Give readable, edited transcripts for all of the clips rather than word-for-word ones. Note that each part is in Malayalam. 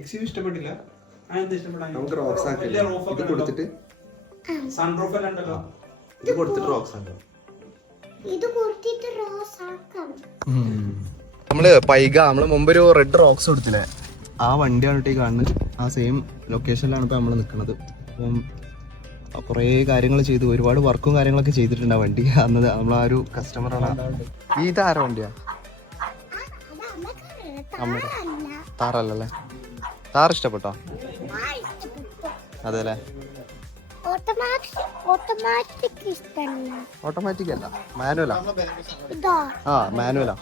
എക്സ്യൂ ഇഷ്ടപ്പെട്ടില്ല. നമുക്ക് റോക്സ് ആക്കി ഇത് കൊടുത്തിട്ട് സൺറൂഫ് എല്ലാം ഉണ്ടല്ലോ. ഇത് കൊടുത്തിട്ട് റോക്സ് ആക്കാം. നമ്മള് പൈക നമ്മള് മുമ്പൊരു റെഡ് റോക്സ് കൊടുത്തില്ലേ, ആ വണ്ടിയാണ് ഈ കാണുന്നത്. ആ സെയിം ലൊക്കേഷനിലാണ് ഇപ്പൊ നമ്മള് നിൽക്കുന്നത്. അപ്പം കുറേ കാര്യങ്ങൾ ചെയ്തു, ഒരുപാട് വർക്കും കാര്യങ്ങളൊക്കെ ചെയ്തിട്ടുണ്ട് ആ വണ്ടി. അന്ന് നമ്മളാ ഒരു കസ്റ്റമറാണ്. ഇതാര വണ്ടിയാ? നമ്മുടെ താറല്ലേ? താർ ഇഷ്ടപ്പെട്ടോ? അതെ അല്ലേ? ഓട്ടോമാറ്റിക് അല്ല, മാനുവലാ. ആ മാനുവലാ.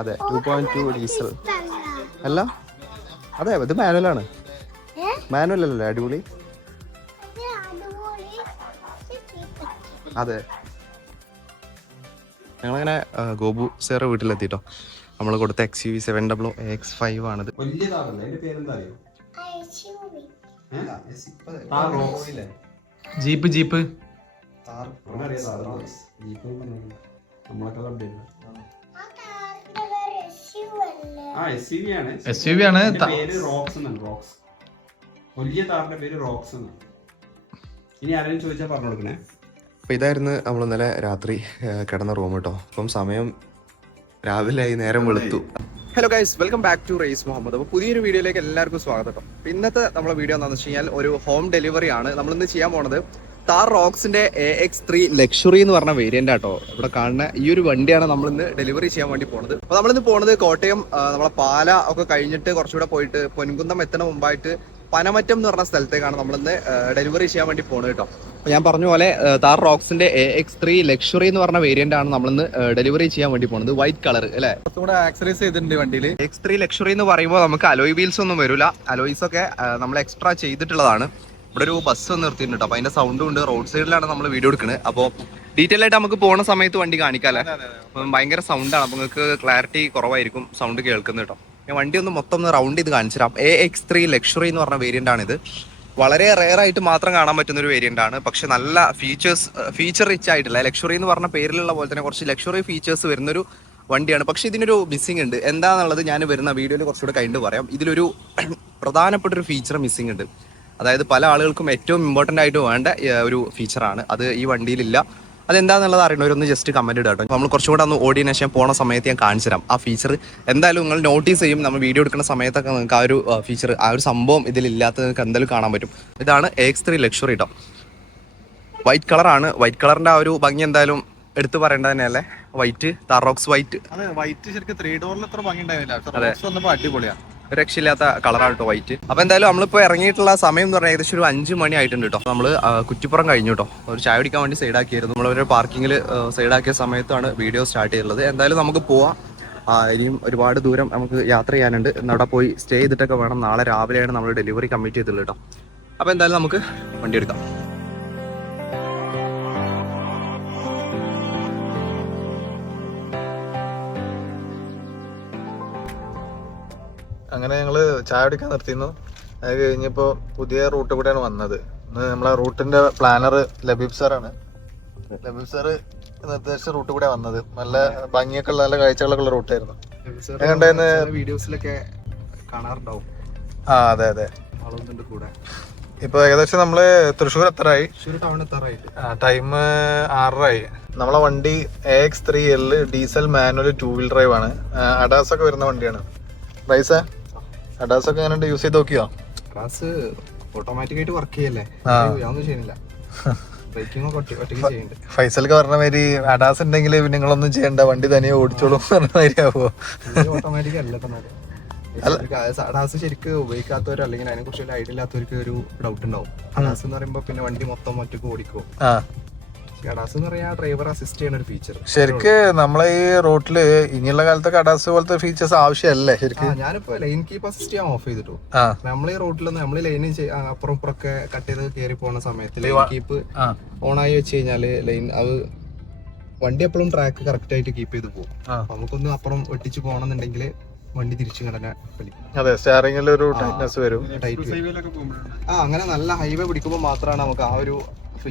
അതെ, 2.2 ഡീസൽ അല്ല. അതെ, ഇത് മാനുവലാണ്. മാനുവൽ അല്ലേ അടിപൊളി? അതെ. ഞങ്ങളങ്ങനെ ഗോപു സാറ് വീട്ടിലെത്തിട്ടോ. നമ്മൾ കൊടുത്ത XUV 700AX5 ആണിത്. വലിയ താറല്ലേ, അതിന്റെ പേരെന്താ അറിയോ? ജീപ്പ് ജീപ്പ് നമ്മളൊക്കെ കണ്ടിരുന്നു. ആ SUV ആണ്. SUV ആണ്. പേര് റോക്സ് എന്നാണ്. റോക്സ്. വലിയ താറിന്റെ പേര് റോക്സ് എന്നാണ്. ഇനി ആരെങ്കിലും ചോദിച്ചാൽ പറഞ്ഞു കൊടുക്കണേ. അപ്പോൾ ഇതായിരുന്നു നമ്മൾ ഇന്നലെ രാത്രി കിടന്ന റൂം കേട്ടോ. അപ്പം സമയം രാവിലെ ആയി, നേരം വെളുത്തു. Hello guys, welcome back to Raees Muhammad. അപ്പോൾ പുതിയൊരു വീഡിയോയിലേക്ക് എല്ലാവർക്കും സ്വാഗതം കേട്ടോ. അപ്പോൾ ഇന്നത്തെ നമ്മളെ വീഡിയോ എന്താണെന്ന് വെച്ച് കഴിഞ്ഞാൽ ഒരു ഹോം ഡെലിവറി ആണ്. നമ്മളിന്ന് ചെയ്യാൻ പോണത് താർ റോക്സിന്റെ AX3 ലക്ഷറി എന്ന് പറഞ്ഞ വേരിയന്റ് ആട്ടോ. ഇവിടെ കാണുന്ന ഈ ഒരു വണ്ടിയാണ് നമ്മളിന്ന് ഡെലിവറി ചെയ്യാൻ വേണ്ടി പോണത്. അപ്പോൾ നമ്മളിന്ന് പോണത് കോട്ടയം നമ്മളെ പാല ഒക്കെ കഴിഞ്ഞിട്ട് കുറച്ചുകൂടെ പോയിട്ട് പൊൻകുന്നം എത്തണ മുമ്പായിട്ട് പനമറ്റം എന്ന് പറഞ്ഞ സ്ഥലത്തേക്കാണ് നമ്മളിന്ന് ഡെലിവറി ചെയ്യാൻ വേണ്ടി പോകുന്നത് കേട്ടോ. അപ്പോൾ ഞാൻ പറഞ്ഞ പോലെ താർ റോക്സിന്റെ AX3 ലക്ഷറി എന്ന് പറഞ്ഞ വേരിയന്റ് ആണ് നമ്മളിന്ന് ഡെലിവറി ചെയ്യാൻ വേണ്ടി പോകുന്നത്. വൈറ്റ് കളർ അല്ലേ? കുറച്ചുകൂടെ ആക്സറൈസ് ചെയ്തിട്ടുണ്ട് വണ്ടിയിൽ. AX3 ലക്ഷറി എന്ന് പറയുമ്പോൾ നമുക്ക് അലോയ് വീൽസ് ഒന്നും വരില്ല. അലോയ്സ് ഒക്കെ നമ്മൾ എക്സ്ട്രാ ചെയ്തിട്ടുള്ളതാണ്. ഇവിടെ ഒരു ബസ് ഒന്ന് നിർത്തിയിട്ടുണ്ട്. അപ്പോൾ അതിന്റെ സൗണ്ടും ഉണ്ട്. റോഡ് സൈഡിലാണ് നമ്മൾ വീഡിയോ എടുക്കുന്നത്. അപ്പോൾ ഡീറ്റെയിൽ ആയിട്ട് നമുക്ക് പോകുന്ന സമയത്ത് വണ്ടി കാണിക്കാല്ലേ. ഭയങ്കര സൗണ്ടാണ്, അപ്പോൾ നിങ്ങൾക്ക് ക്ലാരിറ്റി കുറവായിരിക്കും സൗണ്ട് കേൾക്കുന്നത് കേട്ടോ. ഞാൻ വണ്ടി ഒന്ന് മൊത്തം ഒന്ന് റൗണ്ട് ചെയ്ത് കാണിച്ചു തരാം. AX3 ലക്ഷറി എന്ന് പറഞ്ഞ വേരിയന്റ് ആണിത്. വളരെ റെയർ ആയിട്ട് മാത്രം കാണാൻ പറ്റുന്ന ഒരു വേരിയന്റ് ആണ്. പക്ഷെ നല്ല ഫീച്ചർ റിച്ച് ആയിട്ടുള്ള ലക്ഷറി എന്ന് പറഞ്ഞ പേരിലുള്ള പോലെ തന്നെ കുറച്ച് ലക്ഷറി ഫീച്ചേഴ്സ് വരുന്നൊരു വണ്ടിയാണ്. പക്ഷെ ഇതിനൊരു മിസ്സിംഗ് ഉണ്ട്. എന്താണെന്നുള്ളത് ഞാൻ വരുന്ന വീഡിയോയിൽ കുറച്ചുകൂടെ കഴിഞ്ഞിട്ട് പറയാം. ഇതിലൊരു പ്രധാനപ്പെട്ട ഒരു ഫീച്ചർ മിസ്സിംഗ് ഉണ്ട്. അതായത് പല ആളുകൾക്കും ഏറ്റവും ഇമ്പോർട്ടൻ്റ് ആയിട്ട് വേണ്ട ഒരു ഫീച്ചറാണ്. അത് ഈ വണ്ടിയിലില്ല. അതെന്താണെന്നുള്ളത് അറിയണവരൊന്ന് ജസ്റ്റ് കമന്റ് ഇടാം കേട്ടോ. നമ്മൾ കുറച്ചുകൂടെ ഒന്ന് ഓടിയതിനു ശേഷം പോണ സമയത്ത് ഞാൻ കാണിച്ചു തരാം. ആ ഫീച്ചർ എന്തായാലും നിങ്ങൾ നോട്ടീസ് ചെയ്യും. നമ്മൾ വീഡിയോ എടുക്കുന്ന സമയത്തൊക്കെ നിങ്ങൾക്ക് ആ ഒരു ഫീച്ചർ, ആ ഒരു സംഭവം ഇതിലില്ലാത്തത് നിങ്ങൾക്ക് എന്തായാലും കാണാൻ പറ്റും. ഇതാണ് AX3 ലക്ഷറി കേട്ടോ. വൈറ്റ് കളറാണ്. വൈറ്റ് കളറിന്റെ ആ ഒരു ഭംഗി എന്തായാലും എടുത്തു പറയേണ്ടത് തന്നെയല്ലേ. White, Thar rocks white. അതെ, വൈറ്റ് ശരിക്കും 3 ഡോറിൽ അത്ര ഭംഗി ഉണ്ടായിരുന്നില്ല. അടിപൊളിയാണ്, രക്ഷയില്ലാത്ത കളറാണ് കേട്ടോ വൈറ്റ്. അപ്പൊ എന്തായാലും നമ്മളിപ്പോ ഇറങ്ങിയിട്ടുള്ള സമയം എന്ന് പറഞ്ഞാൽ ഏകദേശം ഒരു 5 മണി ആയിട്ടുണ്ട് കേട്ടോ. നമ്മള് കുറ്റിപ്പുറം കഴിഞ്ഞു കേട്ടോ. ഒരു ചായ കുടിക്കാൻ വേണ്ടി സൈഡാക്കിയായിരുന്നു. നമ്മളൊരു പാർക്കിങ്ങിൽ സൈഡാക്കിയ സമയത്താണ് വീഡിയോ സ്റ്റാർട്ട് ചെയ്തിട്ടുള്ളത്. എന്തായാലും നമുക്ക് പോവാം. ഇനിയും ഒരുപാട് ദൂരം നമുക്ക് യാത്ര ചെയ്യാനുണ്ട്. അവിടെ പോയി സ്റ്റേ ചെയ്തിട്ടൊക്കെ വേണം. നാളെ രാവിലെയാണ് നമ്മൾ ഡെലിവറി കമ്മിറ്റ് ചെയ്തിട്ടുള്ളത് കേട്ടോ. അപ്പൊ എന്തായാലും നമുക്ക് വണ്ടി എടുക്കാം. അങ്ങനെ ഞങ്ങള് ചായ കുടിക്കാൻ നിർത്തിയിരുന്നു. അത് കഴിഞ്ഞപ്പോ പുതിയ റൂട്ട് കൂടെയാണ് വന്നത്. നമ്മളെ റൂട്ടിന്റെ പ്ലാനർ ലബീബ് സാറാണ്. ലബീബ് സാറ് നിർദ്ദേശിച്ച റൂട്ട് കൂടെ വന്നത്. നല്ല ഭംഗിയൊക്കെ ഉള്ള, നല്ല കാഴ്ചകളൊക്കെ ഉള്ള റൂട്ടായിരുന്നു. വീഡിയോസിലൊക്കെ കാണാറുണ്ടാവും. ആ അതെ അതെ. കൂടെ ഇപ്പൊ ഏകദേശം നമ്മള് തൃശ്ശൂർ എത്തറായി. ടൗൺ എത്താറായിട്ട് ടൈം 6:30. നമ്മളെ വണ്ടി AX3L diesel manual 2 wheel drive ആണ്. അഡാസ് ഒക്കെ വരുന്ന വണ്ടിയാണ്. റൈസ അഡാസ് ഒക്കെ എങ്ങനെ യൂസ് ചെയ്ത് നോക്കിയോ? ക്ലാസ് ഓട്ടോമാറ്റിക് ആയിട്ട് വർക്ക് ചെയ്യല്ലേ, ഒന്നും ചെയ്യുന്നില്ല. ഫൈസലൊക്കെ പറഞ്ഞ മാതിരി അഡാസ് ഉണ്ടെങ്കിൽ നിങ്ങളൊന്നും ചെയ്യണ്ട, വണ്ടി തനിയെ ഓടിച്ചോളും പറഞ്ഞ മാതിരി ആവോ? ഓട്ടോമാറ്റിക് അല്ല തന്നെ. അഡാസ് ശരിക്കും ഉപയോഗിക്കാത്തവർ അല്ലെങ്കിൽ അതിനെ കുറിച്ച് ഐഡിയ ഇല്ലാത്തവർക്ക് ഒരു ഡൗട്ട് ഉണ്ടാവും. അഡാസ് എന്ന് പറയുമ്പോ പിന്നെ വണ്ടി മൊത്തം ഒറ്റക്ക് ഓടിക്കും. അഡാസ് എന്ന് പറയാ ഡ്രൈവർ അസിസ്റ്റ് ചെയ്യുന്ന ഒരു ഫീച്ചർ. ശരിക്ക് നമ്മളെ ഈ റോട്ടില് ഇനിയുള്ള കാലത്തൊക്കെ അഡാസ് പോലത്തെ ഫീച്ചേഴ്സ് ആവശ്യമല്ലേ ശരിക്കും? ഞാനിപ്പോ ലൈൻ കീപ്പ് അസിസ്റ്റ് ചെയ്യാൻ ഓഫ് ചെയ്തിട്ടു. നമ്മൾ ഈ റോട്ടിലൊന്നും നമ്മൾ ലൈന് അപ്പുറം ഇപ്പുറമൊക്കെ കട്ട് ചെയ്ത് കയറി പോകുന്ന സമയത്ത് ലൈൻ കീപ്പ് ഓൺ ആയി വെച്ച് കഴിഞ്ഞാല് ലൈൻ അത് വണ്ടി എപ്പോഴും ട്രാക്ക് കറക്റ്റ് ആയിട്ട് കീപ്പ് ചെയ്ത് പോകും. നമുക്കൊന്ന് അപ്പുറം വെട്ടിച്ച് പോകണമെന്നുണ്ടെങ്കിൽ വണ്ടി തിരിച്ചു കിടക്കാൻ പഠിക്കും. അതെ, സ്റ്റിയറിംഗിൽ ഒരു ടൈറ്റ്നസ് വരും. അങ്ങനെ നല്ല ഹൈവേ പിടിക്കുമ്പോൾ മാത്രമാണ് നമുക്ക് ആ ഒരു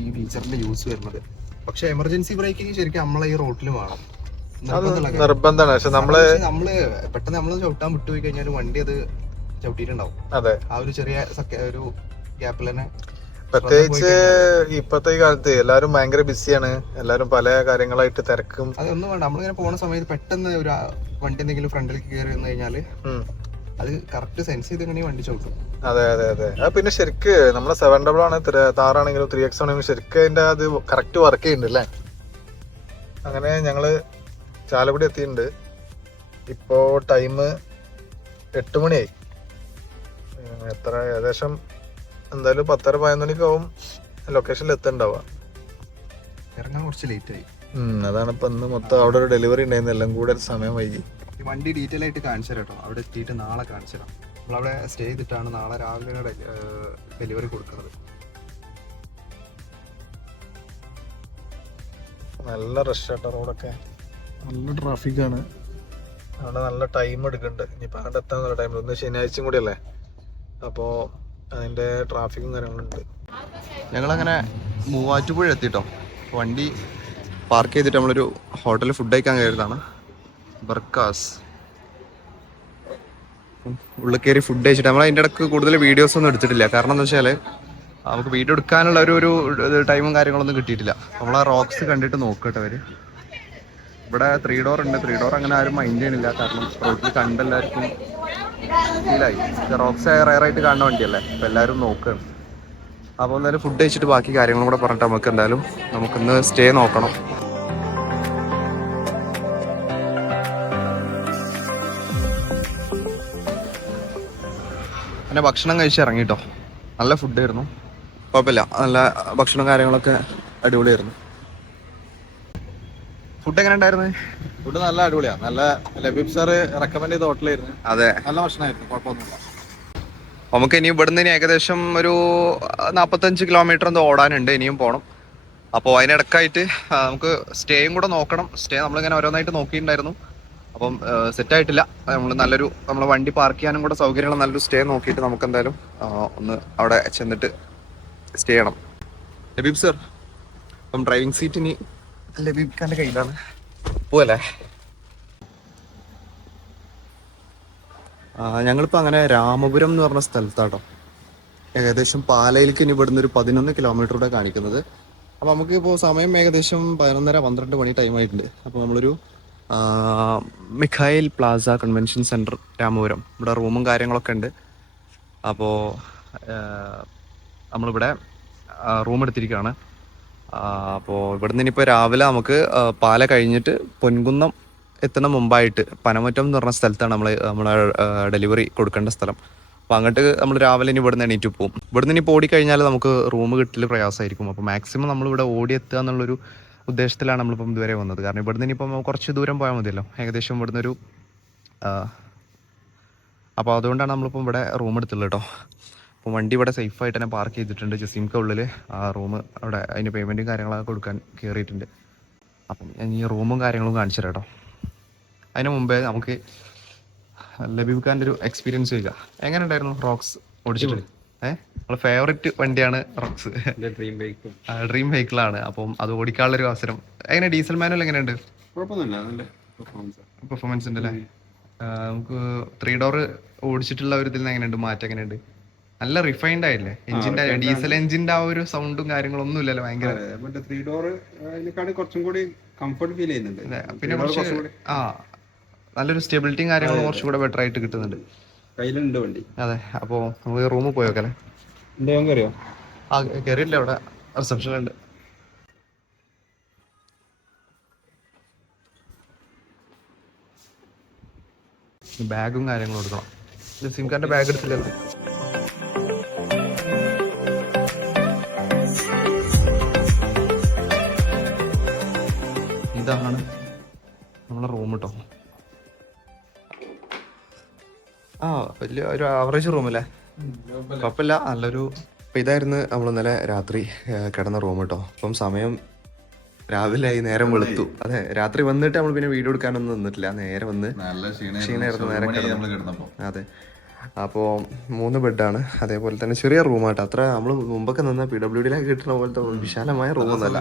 ഈ ഫീച്ചറിന്റെ യൂസ് വരുന്നത്. പക്ഷെ എമർജൻസി ബ്രേക്കിംഗ് ശരിക്കും നമ്മളെ ഈ റോട്ടിൽ വേണം, നിർബന്ധമാണ്. പക്ഷെ നമ്മള് പെട്ടെന്ന് നമ്മൾ ചവിട്ടാൻ വിട്ടുപോയി കഴിഞ്ഞാൽ വണ്ടി അത് ചവിട്ടിയിട്ടുണ്ടാവും. അതെ, ആ ഒരു ചെറിയ ഒരു ഗ്യാപ്പിൽ തന്നെ. പ്രത്യേകിച്ച് ഇപ്പത്തെ ഈ കാലത്ത് എല്ലാരും ഭയങ്കര ബിസിയാണ്, എല്ലാരും പല കാര്യങ്ങളായിട്ട് തിരക്കും. അതൊന്നും വേണ്ട, നമ്മളിങ്ങനെ പോണ സമയത്ത് പെട്ടെന്ന് ഒരു വണ്ടി എന്തെങ്കിലും ഫ്രണ്ടിലേക്ക് കയറി വന്നു കഴിഞ്ഞാല് അത് കറക്റ്റ് സെൻസ് ചെയ്ത് ഇങ്ങനെ വണ്ടി ചവിട്ടും. അതെ അതെ അതെ. പിന്നെ ശരിക്ക് നമ്മളെ 700 ആണ്, താറാണെങ്കിലും 3X ആണെങ്കിലും ശരിക്കും അതിന്റെ അത് കറക്റ്റ് വർക്ക് ചെയ്യുന്നുണ്ട് അല്ലേ. അങ്ങനെ ഞങ്ങള് ചാലക്കുടി എത്തിയിട്ടുണ്ട്. ഇപ്പോ ടൈം 8 മണിയായി. എത്ര ഏകദേശം എന്തായാലും 10:30-11 മണിക്ക് ആവും ലൊക്കേഷനിൽ എത്തുണ്ടാവുക. ഇറങ്ങാൻ കുറച്ച് ലേറ്റ് ആയി. അതാണ് ഇപ്പൊ ഇന്ന് മൊത്തം അവിടെ ഒരു ഡെലിവറി ഉണ്ടായിരുന്നു, എല്ലാം കൂടെ സമയം വൈകി. ഈ വണ്ടി ഡീറ്റെയിൽ ആയിട്ട് കാണിച്ചു തരാം കേട്ടോ. അവിടെ എത്തിയിട്ട് നാളെ കാണിച്ചു തരാം. നമ്മളവിടെ സ്റ്റേ ചെയ്തിട്ടാണ് നാളെ രാവിലെ ഡെലിവറി കൊടുക്കുന്നത്. നല്ല റഷ് ആട്ടോ, റോഡൊക്കെ നല്ല ട്രാഫിക്കാണ്. അവിടെ നല്ല ടൈം എടുക്കുന്നുണ്ട്. ഇനിയിപ്പോൾ അങ്ങോട്ട് എത്താൻ നല്ല ടൈം. ഒന്ന് ശനിയാഴ്ചയും കൂടി അല്ലേ, അപ്പോൾ അതിൻ്റെ ട്രാഫിക്കും കാര്യങ്ങളുണ്ട്. ഞങ്ങളങ്ങനെ മൂവാറ്റുപുഴ എത്തിട്ടോ. വണ്ടി പാർക്ക് ചെയ്തിട്ട് നമ്മളൊരു ഹോട്ടലിൽ ഫുഡ് കഴിക്കാൻ കയറിയതാണ്. ബർക്കാസ് ഉള്ളിൽ കയറി ഫുഡ് കഴിച്ചിട്ട് നമ്മൾ അതിൻ്റെ ഇടയ്ക്ക് കൂടുതൽ വീഡിയോസ് ഒന്നും എടുത്തിട്ടില്ല. കാരണം എന്താ വെച്ചാൽ നമുക്ക് വീഡിയോ എടുക്കാനുള്ള ഒരു ടൈമും കാര്യങ്ങളൊന്നും കിട്ടിയിട്ടില്ല. നമ്മൾ ആ റോക്സ് കണ്ടിട്ട് നോക്കട്ടെ അവര്. ഇവിടെ 3 ഡോർ ഉണ്ട്. 3 ഡോർ അങ്ങനെ ആരും മൈൻഡ് ചെയ്യണില്ല, കാരണം റോഡിൽ കണ്ടെല്ലാവർക്കും ഫീലായി. റോക്സ് റയറായിട്ട് കാണുന്ന വണ്ടിയല്ലേ, അപ്പോൾ എല്ലാവരും നോക്കുകയാണ്. അപ്പോൾ എന്തായാലും ഫുഡ് കഴിച്ചിട്ട് ബാക്കി കാര്യങ്ങളും കൂടെ പറഞ്ഞിട്ട് നമുക്ക് എന്തായാലും നമുക്കിന്ന് സ്റ്റേ നോക്കണം. പിന്നെ ഭക്ഷണം കഴിച്ച് ഇറങ്ങിട്ടോ. നല്ല ഫുഡായിരുന്നു, കുഴപ്പമില്ല. നല്ല ഭക്ഷണം കാര്യങ്ങളൊക്കെ അടിപൊളിയായിരുന്നു. ഫുഡ് എങ്ങനെ ഉണ്ടായിരുന്നു? ഫുഡ് നല്ല അടിപൊളിയാണ്. നല്ല ലബീബ് സാറ് റെക്കമെൻഡ് ചെയ്ത ഹോട്ടലായിരുന്നു. അതെ, നല്ല ഭക്ഷണമായിരുന്നു, കുഴപ്പമൊന്നുമില്ല. നമുക്ക് ഇനി ഇവിടുന്ന് ഇനി ഏകദേശം ഒരു 45 കിലോമീറ്റർ എന്തോ ഓടാനുണ്ട്, ഇനിയും പോകണം. അപ്പോൾ അതിനിടക്കായിട്ട് നമുക്ക് സ്റ്റേയും കൂടെ നോക്കണം. സ്റ്റേ നമ്മളിങ്ങനെ ഓരോന്നായിട്ട് നോക്കിയിട്ടുണ്ടായിരുന്നു, അപ്പം സെറ്റായിട്ടില്ല. നമ്മളെ വണ്ടി പാർക്ക് ചെയ്യാനും കൂടെ സൗകര്യമുള്ള നല്ലൊരു സ്റ്റേ നോക്കിയിട്ട് നമുക്ക് എന്തായാലും ഒന്ന് അവിടെ ചെന്നിട്ട് സ്റ്റേ ചെയ്യണം. ലബീബ് സർ, അപ്പം ഡ്രൈവിംഗ് സീറ്റ് ഇനി ലബീബ് ഖാൻ്റെ കയ്യിലാണ്. പോവല്ലേ? ഞങ്ങളിപ്പോൾ അങ്ങനെ രാമപുരം എന്ന് പറഞ്ഞ സ്ഥലത്താട്ടോ. ഏകദേശം പാലയിലേക്ക് ഇനി ഇവിടുന്ന് ഒരു 11 കിലോമീറ്ററൂടെ കാണിക്കുന്നത്. അപ്പോൾ നമുക്കിപ്പോൾ സമയം ഏകദേശം 11:30-12 മണി ടൈം ആയിട്ടുണ്ട്. അപ്പോൾ നമ്മളൊരു Mikhail Plaza convention centre Ramapuram, ഇവിടെ റൂമും കാര്യങ്ങളൊക്കെ ഉണ്ട്. അപ്പോൾ നമ്മളിവിടെ റൂം എടുത്തിരിക്കുകയാണ്. അപ്പോൾ ഇവിടുന്ന് ഇനിയിപ്പോൾ രാവിലെ നമുക്ക് പാല കഴിഞ്ഞിട്ട് പൊൻകുന്നം എത്തുന്ന മുമ്പായിട്ട് പനമറ്റം എന്ന് പറഞ്ഞ സ്ഥലത്താണ് നമ്മളെ ഡെലിവറി കൊടുക്കേണ്ട സ്ഥലം. അപ്പോൾ അങ്ങോട്ട് നമ്മൾ രാവിലെ ഇനി ഇവിടുന്ന് എണീറ്റ് പോകും. ഇവിടുന്ന് ഇനി ഓടിക്കഴിഞ്ഞാൽ നമുക്ക് റൂം കിട്ടൽ പ്രയാസമായിരിക്കും. അപ്പോൾ മാക്സിമം നമ്മളിവിടെ ഓടിയെത്തുക എന്നുള്ളൊരു ഉദ്ദേശത്തിലാണ് നമ്മളിപ്പം ഇതുവരെ വന്നത്. കാരണം ഇവിടുന്ന് ഇനിയിപ്പം കുറച്ച് ദൂരം പോയാൽ മതിയല്ലോ, ഏകദേശം ഇവിടുന്ന് ഒരു അപ്പോൾ അതുകൊണ്ടാണ് നമ്മളിപ്പം ഇവിടെ റൂം എടുത്തുള്ളത് കേട്ടോ. അപ്പോൾ വണ്ടി ഇവിടെ സേഫായിട്ട് തന്നെ പാർക്ക് ചെയ്തിട്ടുണ്ട്. ജസീംക്ക ഉള്ളിൽ ആ റൂം അവിടെ അതിന് പേയ്മെൻറ്റും കാര്യങ്ങളൊക്കെ കൊടുക്കാൻ കയറിയിട്ടുണ്ട്. അപ്പം ഞാൻ ഈ റൂമും കാര്യങ്ങളും കാണിച്ചു തരാം കേട്ടോ. അതിന് മുമ്പേ നമുക്ക് ലബീബ് ഖാൻ്റെ ഒരു എക്സ്പീരിയൻസ് ചെയ്യുക. എങ്ങനെ ഉണ്ടായിരുന്നു റോക്സ് ഓടിച്ചിട്ട്? നമ്മളെ ഫേവറേറ്റ് വണ്ടിയാണ് റോക്സ്, ഡ്രീം വെഹിക്കിളാണ്. അപ്പം അത് ഓടിക്കാനുള്ളൊരു അവസരം. എങ്ങനെ ഡീസൽ മാനുവൽ എങ്ങനെയുണ്ട്? കുഴപ്പമൊന്നുമില്ല, പെർഫോമൻസ് ഉണ്ട് അല്ലേ? നമുക്ക് 3 ഡോർ ഓടിച്ചിട്ടുള്ള ഒരു ഇതിൽ നിന്ന് എങ്ങനെയുണ്ട്, മാറ്റം എങ്ങനെയുണ്ട്? നല്ല റിഫൈൻഡ് ആയില്ലേ എഞ്ചിന്റെ? ഡീസൽ എഞ്ചിന്റെ ആ ഒരു സൗണ്ടും കാര്യങ്ങളൊന്നും ഇല്ലല്ലോ, ഭയങ്കര 3 ഡോർ കുറച്ചും കൂടി കംഫർട്ട് ഫീൽ ചെയ്യുന്നുണ്ട്. പിന്നെ കുറച്ച് നല്ലൊരു സ്റ്റെബിലിറ്റിയും കാര്യങ്ങളും കുറച്ചും കൂടെ ബെറ്റർ ആയിട്ട് കിട്ടുന്നുണ്ട്. കയ്യിലുണ്ട് വണ്ടി. അതെ, അപ്പോൾ നമുക്ക് റൂമിൽ പോയി നോക്കാം. കയറിയോ? ആ കയറിയില്ല, അവിടെ റിസപ്ഷനുണ്ട്. ബാഗും കാര്യങ്ങളും എടുക്കണം. സിം കാർഡിന്റെ ബാഗ് എടുത്തില്ലല്ലോ. ഇതാണ് നമ്മളെ റൂം കേട്ടോ. വലിയ ഒരു ആവറേജ് റൂമല്ലേ, കുഴപ്പമില്ല, നല്ലൊരു. അപ്പം ഇതായിരുന്നു നമ്മൾ ഇന്നലെ രാത്രി കിടന്ന റൂം കേട്ടോ. അപ്പം സമയം രാവിലെ ആയി, നേരം വെളുത്തു. അതെ, രാത്രി വന്നിട്ട് നമ്മൾ പിന്നെ വീഡിയോ എടുക്കാനൊന്നും നിന്നിട്ടില്ല, നേരെ വന്ന് ക്ഷീണമായിരുന്നു, നേരെ കിടന്നു. അതെ, അപ്പോൾ 3 ബെഡാണ്. അതേപോലെ തന്നെ ചെറിയ റൂമാട്ടോ. അത്ര നമ്മൾ മുമ്പൊക്കെ നിന്ന PWDയിലൊക്കെ കിട്ടുന്ന പോലത്തെ വിശാലമായ റൂമൊന്നുമല്ല.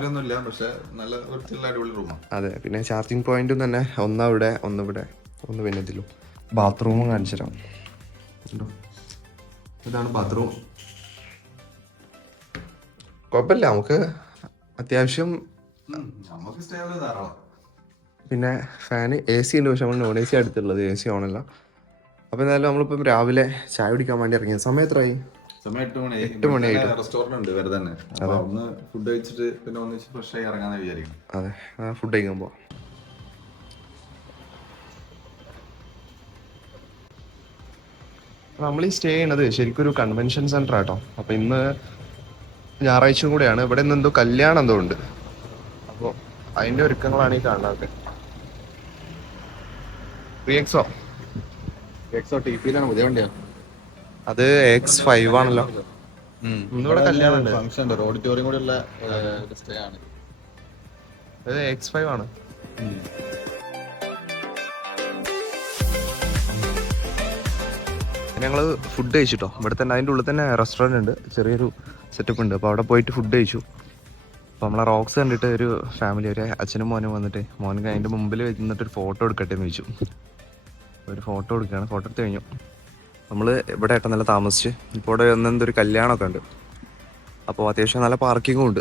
അതെ, പിന്നെ ചാർജിങ് പോയിന്റും തന്നെ ഒന്നവിടെ, ഒന്നിവിടെ, ഒന്ന് പിന്നെ ഇതിലും. ബാത്റൂമും കാണിച്ചു തരാം. ഇതാണ് ബാത്റൂം. കുഴപ്പമില്ല, നമുക്ക് അത്യാവശ്യം നമുക്ക് സ്റ്റേ ആവുന്നത് ധാരാളം. പിന്നെ ഫാന് AC ഉണ്ട്, പക്ഷെ നമ്മൾ നോൺ AC അടുത്തുള്ളത്, AC ഓണല്ല. അപ്പോൾ എന്തായാലും നമ്മളിപ്പം രാവിലെ ചായ കുടിക്കാൻ വേണ്ടി ഇറങ്ങിയ സമയം എത്രയായി? സമയം 8 മണി. 8 മണിയായിട്ട് റെസ്റ്റോറന്റ് ഉണ്ട് വേറെ തന്നെ. അപ്പോൾ അവിടുന്ന് ഫുഡ് കഴിച്ചിട്ട് പിന്നെ ഒന്നിച്ച് ഫ്രഷ് ആയി ഇറങ്ങാന്ന് വിചാരിക്കും. അതെ, ഫുഡ് കഴിക്കാൻ പോവാം. നമ്മൾ ഈ സ്റ്റേ ചെയ്യണത് ശരിക്കും ഒരു കൺവെൻഷൻ സെന്റർ ആട്ടോ. അപ്പോൾ ഇന്ന് ഞായറാഴ്ചയും കൂടെയാണ്. ഇവിടെ നിന്ന് എന്തോ കല്യാണം എന്തോ ഉണ്ട്. അപ്പോൾ അതിൻ്റെ ഒരുക്കങ്ങളാണ് ഈ കാണുന്നത്. റിയക്സോ TP-യിലാണ് പുതിയ വണ്ടിയാണ്. അത് X5 ആണല്ലോ. ഇന്നിവിടെ കല്യാണം ഉണ്ട്, ഫംഗ്ഷൻ ഉണ്ട്, ഓഡിറ്റോറിയം കൂടി ഉള്ള സ്റ്റേ ആണ്. അത് X5 ആണ്. ഞങ്ങൾ ഫുഡ് കഴിച്ചിട്ടോ. ഇവിടെ തന്നെ അതിൻ്റെ ഉള്ളിൽ തന്നെ റെസ്റ്റോറൻറ്റ് ഉണ്ട്, ചെറിയൊരു സെറ്റപ്പ് ഉണ്ട്. അപ്പോൾ അവിടെ പോയിട്ട് ഫുഡ് കഴിച്ചു. അപ്പോൾ നമ്മളെ റോക്സ് കണ്ടിട്ട് ഒരു ഫാമിലി, ഒരു അച്ഛനും മോനും വന്നിട്ട് മോനക്ക് അതിൻ്റെ മുമ്പിൽ നിന്നിട്ട് ഒരു ഫോട്ടോ എടുക്കട്ടെ എന്ന് ചോദിച്ചു. ഒരു ഫോട്ടോ എടുക്കുകയാണ്. ഫോട്ടോ എടുത്ത് കഴിഞ്ഞു. നമ്മൾ ഇവിടെ ആയിട്ട് നല്ല താമസിച്ച് ഇപ്പോൾ ഇവിടെ ഒന്നെന്തൊരു കല്യാണമൊക്കെ ഉണ്ട്. അപ്പോൾ അത്യാവശ്യം നല്ല പാർക്കിങ്ങും ഉണ്ട്.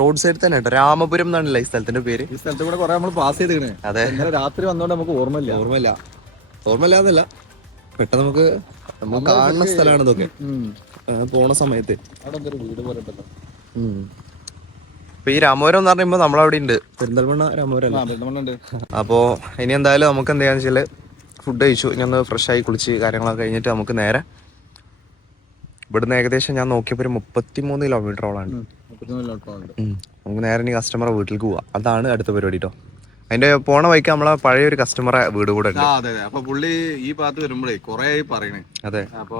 റോഡ് സൈഡിൽ തന്നെ കേട്ടോ. രാമപുരം എന്നാണല്ലോ ഈ സ്ഥലത്തിൻ്റെ പേര്. ഈ സ്ഥലത്ത് കൂടെ കുറെ നമ്മൾ പാസ് ചെയ്തിരിക്കണേ. അതെ, ഇന്നലെ രാത്രി വന്നോണ്ട് നമുക്ക് ഓർമ്മയില്ലാന്നല്ല, പെട്ടെന്ന് നമുക്ക് കാണുന്ന സ്ഥലമാണ് ഇതൊക്കെ പോണ സമയത്ത്. അവിടെ എന്തൊരു വീട് പോലെ ഉണ്ടല്ലോ. ഇപ്പൊ ഈ രാമപുരം എന്ന് പറയുമ്പോൾ നമ്മളവിടെ ഉണ്ട്, പെരിന്തൽമണ്ണ രാമപുരം അല്ലേ. അപ്പോൾ ഇനി എന്തായാലും നമുക്ക് എന്താ വെച്ചാൽ ഫുഡ് കഴിച്ചു, ഇനി ഒന്ന് ഫ്രഷ് ആയി കുളിച്ച് കാര്യങ്ങളൊക്കെ കഴിഞ്ഞിട്ട് നമുക്ക് നേരെ ഇവിടുന്ന് ഏകദേശം ഞാൻ നോക്കിയപ്പോൾ ഒരു 33 കിലോമീറ്ററോളാണ്. നമുക്ക് നേരെ ഇനി കസ്റ്റമറെ വീട്ടിലേക്ക് പോവാം. അതാണ് അടുത്ത പരിപാടി കേട്ടോ. അതിന്റെ പോണ വഴിക്ക് നമ്മളെ പഴയ ഒരു കസ്റ്റമറെ വീട് കൂടെ ഉണ്ട്. അതെ, അപ്പൊ പുള്ളി ഈ ഭാഗത്ത് വരുമ്പോഴേ കൊറേ പറയണേ. അതെ, അപ്പൊ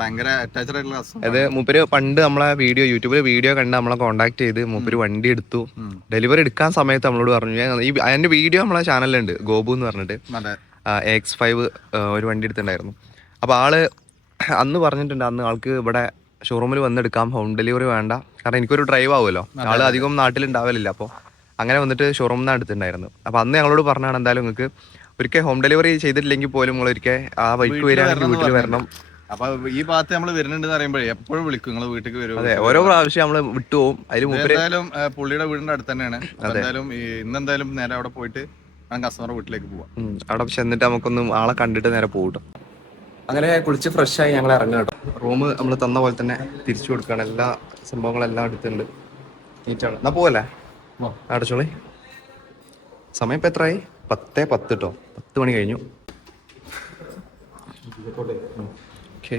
ഭയങ്കര അറ്റാച്ച്ഡ് ആയിട്ടുള്ള അത് മൂപ്പര് പണ്ട് നമ്മളെ യൂട്യൂബിൽ വീഡിയോ കണ്ട് നമ്മളെ കോൺടാക്ട് ചെയ്ത് മൂപ്പര് വണ്ടി എടുത്തു. ഡെലിവറി എടുക്കാൻ സമയത്ത് നമ്മളോട് പറഞ്ഞു, ഈ അതിന്റെ വീഡിയോ നമ്മളെ ചാനലിലുണ്ട്, ഗോപു എന്ന് പറഞ്ഞിട്ട്. X5 ഒരു വണ്ടി എടുത്തിട്ടുണ്ടായിരുന്നു. അപ്പോൾ ആള് അന്ന് പറഞ്ഞിട്ടുണ്ട്, അന്ന് ആൾക്ക് ഇവിടെ ഷോറൂമിൽ വന്നെടുക്കാം, ഹോം ഡെലിവറി വേണ്ട, കാരണം എനിക്കൊരു ഡ്രൈവ് ആവുമല്ലോ, ആള് അധികം നാട്ടിലുണ്ടാവലില്ല. അപ്പോൾ അങ്ങനെ വന്നിട്ട് ഷോറൂമിൽ നിന്നാണ് എടുത്തിട്ടുണ്ടായിരുന്നു. അപ്പോൾ അന്ന് ഞങ്ങളോട് പറഞ്ഞാണ് എന്തായാലും നിങ്ങൾക്ക് ഒരിക്കൽ ഹോം ഡെലിവറി ചെയ്തിട്ടില്ലെങ്കിൽ പോലും നിങ്ങൾ ഒരിക്കൽ ആ വൈക്ക് വരികയാണെങ്കിൽ വീട്ടിൽ വരണം. അപ്പൊ ഈ ഭാഗത്ത് നമ്മൾ വരുന്നുണ്ട് പറയുമ്പോഴേ എപ്പോഴും വിളിക്കും, നിങ്ങൾ വീട്ടിൽ വരും. അതെ, ഓരോ പ്രാവശ്യം നമ്മൾ വിട്ടുപോകും. അതിൽ എന്തായാലും പുള്ളിയുടെ വീടിന്റെ അടുത്ത് തന്നെയാണ്. എന്തായാലും ഇന്നെന്തായാലും നേരെ അവിടെ പോയിട്ട് കസ്റ്റമർ വീട്ടിലേക്ക് പോവാം. അവിടെ ചെന്നിട്ട് നമുക്കൊന്ന് ആളെ കണ്ടിട്ട് നേരെ പോകും. അങ്ങനെ കുളിച്ച് ഫ്രഷ് ആയി ഞങ്ങൾ ഇറങ്ങുക കേട്ടോ. റൂം നമ്മൾ തന്ന പോലെ തന്നെ തിരിച്ചു കൊടുക്കുകയാണ്. എല്ലാ സംഭവങ്ങളെല്ലാം എടുത്തിട്ടുണ്ട്, നീറ്റാണ്. എന്നാ പോവല്ലേ, അടച്ചോളി. സമയം ഇപ്പം എത്രയായി? 10:10 കേട്ടോ. 10 മണി കഴിഞ്ഞു. ഓക്കെ,